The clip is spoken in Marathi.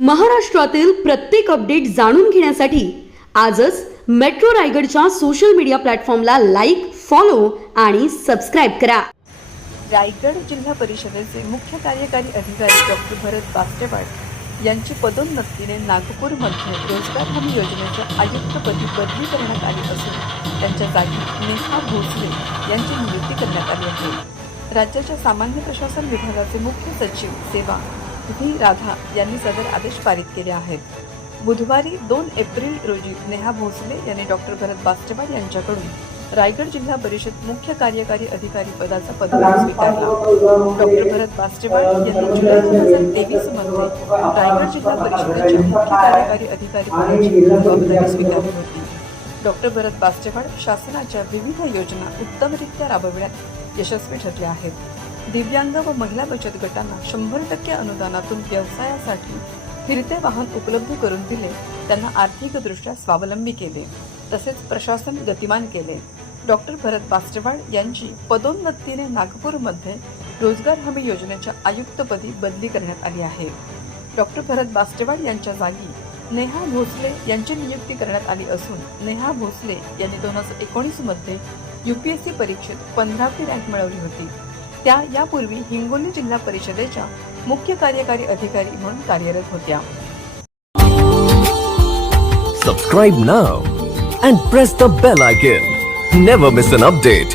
महाराष्ट्रातील प्रत्येक अपडेट जाणून घेण्यासाठी आजच मेट्रो रायगडच्या सोशल मीडिया प्लॅटफॉर्मला लाईक फॉलो आणि सबस्क्राईब करा. रायगड जिल्हा परिषदेचे मुख्य कार्यकारी अधिकारी डॉक्टर भरत बास्टेवाड यांची पदोन्नतीने नागपूरमध्ये रोजगार हमी योजनेच्या आयुक्तपदी बदली करण्यात आली असून त्यांच्या जागी नेहा भोसले यांची नियुक्ती करण्यात आली आहे. राज्याच्या सामान्य प्रशासन विभागाचे मुख्य सचिव सेवा व्ही राधा यांनी सदर आदेश पारित केले आहेत. बुधवारी दोन एप्रिल रोजी नेहा भोसले यांनी डॉक्टर भरत बास्टेवार यांच्याकडून रायगड जिल्हा परिषद मुख्य कार्यकारी अधिकारी पदाचा पदभार स्वीकारला. डॉक्टर भरत बास्टेवार यांनी जुलै दोन हजार तेवीसमध्ये रायगड जिल्हा परिषदेच्या मुख्य कार्यकारी अधिकारी पदाची जबाबदारी स्वीकारली होती. डॉक्टर भरत बास्टेवाड शासनाच्या विविध योजना उत्तमरित्या राबविण्यात यशस्वी ठरले आहेत. दिव्यांग व महिला बचत गटांना शंभर टक्के अनुदानातून व्यवसायासाठी फिरते वाहन उपलब्ध करून दिले. त्यांना आर्थिकदृष्ट्या स्वावलंबी केले. तसेच प्रशासन गतिमान केले. डॉक्टर भरत बास्टेवाड यांची पदोन्नतीने नागपूरमध्ये रोजगार हमी योजनेच्या आयुक्तपदी बदली करण्यात आली आहे. डॉक्टर भरत बास्टेवाड यांच्या जागी नेहा भोसले यांची नियुक्ती करण्यात आली असून नेहा भोसले यांनी दोन हजार एकोणीसमध्ये युपीएससी परीक्षेत पंधरावी रँक मिळवली होती. त्या यापूर्वी हिंगोली जिल्हा परिषदेच्या मुख्य कार्यकारी अधिकारी म्हणून कार्यरत होत्या. Subscribe now and press the bell icon never miss an update